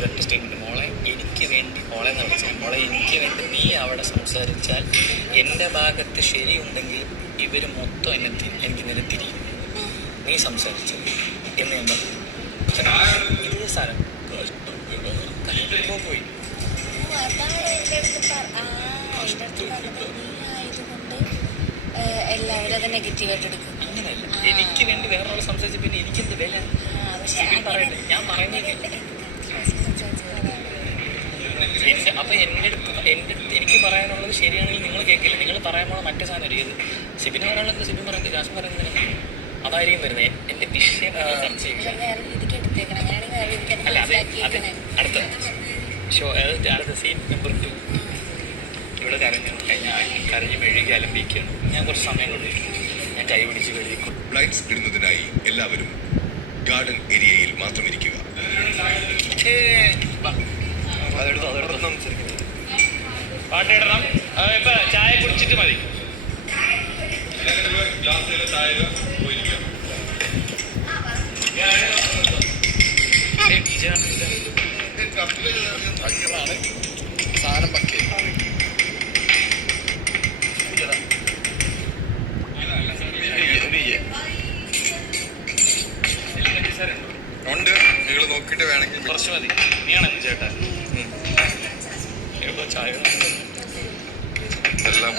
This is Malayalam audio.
ഒരൊറ്റ സ്റ്റേറ്റ്മെൻറ്റ്, മോളെ എനിക്ക് വേണ്ടി, മോളെ എന്ന് വിളിച്ചാൽ മോളെ എനിക്ക് വേണ്ടി നീ അവിടെ സംസാരിച്ചാൽ എൻ്റെ ഭാഗത്ത് ശരിയുണ്ടെങ്കിൽ ഇവർ മൊത്തം എനിക്ക് നേരെ തിരിയും. നീ സംസാരിച്ചത് എന്ന് ഞാൻ പറഞ്ഞു. ഇതേ സ്ഥലം കണ്ടുമ്പോൾ പോയി എല്ലാവരും അത് നെഗറ്റീവായിട്ട് എടുക്കും. അങ്ങനെയല്ല, എനിക്ക് വേണ്ടി വേറൊരാൾ സംസാരിച്ച പിന്നെ എനിക്കെന്ത് വില? പറയട്ടെ, ഞാൻ പറയുന്നത് അപ്പം എൻ്റെ അടുത്ത് എനിക്ക് പറയാനുള്ളത് ശരിയാണെങ്കിൽ നിങ്ങൾ കേൾക്കില്ല. നിങ്ങൾ പറയാനുള്ള മറ്റേ സാധനം അറിയത് സിബിന് പറയാനുള്ളത് സിബിൻ പറയുന്നത് ജാസ്മിൻ പറയുന്നത് അതായിരിക്കും വരുന്നത്. എൻ്റെ വിഷയം ചർച്ച ചെയ്യില്ല. അല്ല, അത് അടുത്ത അടുത്ത സീൻ നമ്പർ 2 ഇവിടെ കരഞ്ഞ് മെഴുകി അലമ്പിക്കുകയാണ്. ഞാൻ കുറച്ച് സമയം കൊണ്ടിരിക്കും. ഞാൻ കൈ പിടിച്ച് കഴുകിക്കും. ലൈറ്റ്സ് ഇടുന്നതിനായി എല്ലാവരും ഗാർഡൻ ഏരിയയിൽ മാത്രം ഇരിക്കുക. പാട്ടിടണം. ഇപ്പൊ ചായ കുടിച്ചിട്ട് മതി. സാധനം പക്കേ ഉണ്ട്. നിങ്ങൾ നോക്കിയിട്ട് വേണമെങ്കിൽ കുറച്ച് മതി. നീയാണ് ചേട്ടാ ചായ എല്ലാം